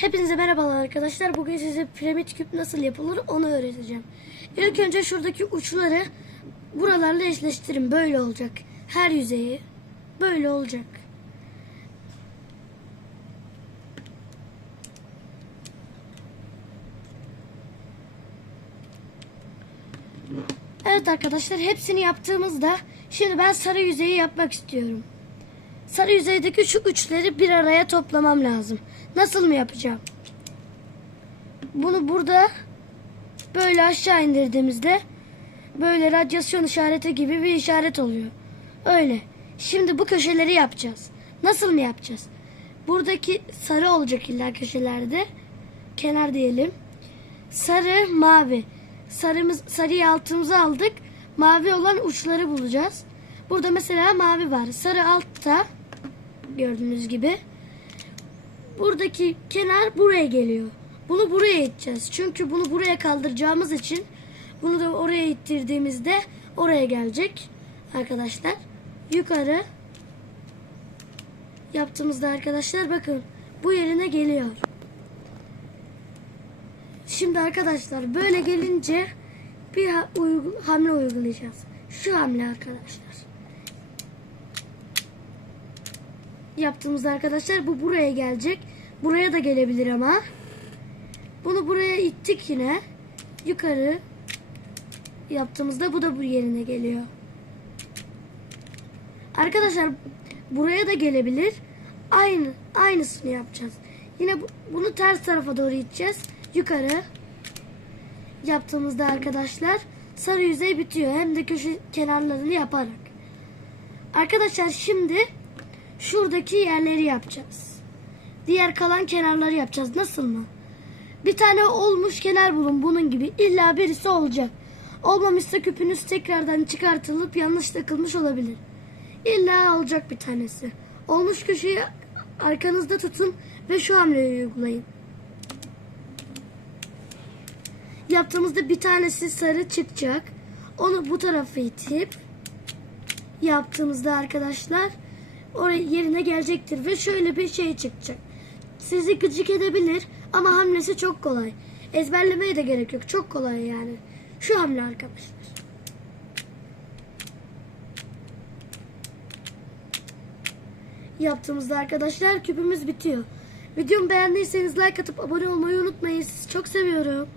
Hepinize merhabalar arkadaşlar. Bugün size piramit küp nasıl yapılır onu öğreteceğim. İlk önce şuradaki uçları buralarla eşleştirin. Böyle olacak. Her yüzeyi böyle olacak. Evet arkadaşlar hepsini yaptığımızda şimdi ben sarı yüzeyi yapmak istiyorum. Sarı yüzeydeki şu üçleri bir araya toplamam lazım. Nasıl mı yapacağım? Bunu burada böyle aşağı indirdiğimizde böyle radyasyon işareti gibi bir işaret oluyor. Öyle. Şimdi bu köşeleri yapacağız. Nasıl mı yapacağız? Buradaki sarı olacak illa köşelerde. Kenar diyelim. Sarı, mavi. Sarımız, sarıyı altımıza aldık. Mavi olan uçları bulacağız. Burada mesela mavi var. Sarı altta gördüğünüz gibi. Buradaki kenar buraya geliyor. Bunu buraya iteceğiz. Çünkü bunu buraya kaldıracağımız için bunu da oraya ittirdiğimizde oraya gelecek arkadaşlar. Yukarı yaptığımızda arkadaşlar bakın bu yerine geliyor. Şimdi arkadaşlar böyle gelince bir hamle uygulayacağız. Şu hamle arkadaşlar. Yaptığımızda arkadaşlar bu buraya gelecek. Buraya da gelebilir ama. Bunu buraya ittik yine. Yukarı yaptığımızda bu da bu yerine geliyor. Arkadaşlar buraya da gelebilir. Aynı aynısını yapacağız. Yine bu- bunu ters tarafa doğru iteceğiz. Yukarı yaptığımızda arkadaşlar sarı yüzey bitiyor. Hem de köşe kenarlarını yaparak. Arkadaşlar şimdi şuradaki yerleri yapacağız. Diğer kalan kenarları yapacağız. Nasıl mı? Bir tane olmuş kenar bulun bunun gibi. İlla birisi olacak. Olmamışsa küpünüz tekrardan çıkartılıp yanlış takılmış olabilir. İlla olacak bir tanesi. Olmuş köşeyi arkanızda tutun ve şu hamleyi uygulayın. Yaptığımızda bir tanesi sarı çıkacak. Onu bu tarafa itip yaptığımızda arkadaşlar oraya yerine gelecektir ve şöyle bir şey çıkacak. Sizi gıcık edebilir ama hamlesi çok kolay. Ezberlemeye de gerek yok. Çok kolay yani. Şu hamle arkadaşlar. Yaptığımızda arkadaşlar küpümüz bitiyor. Videomu beğendiyseniz like atıp abone olmayı unutmayın. Sizi çok seviyorum.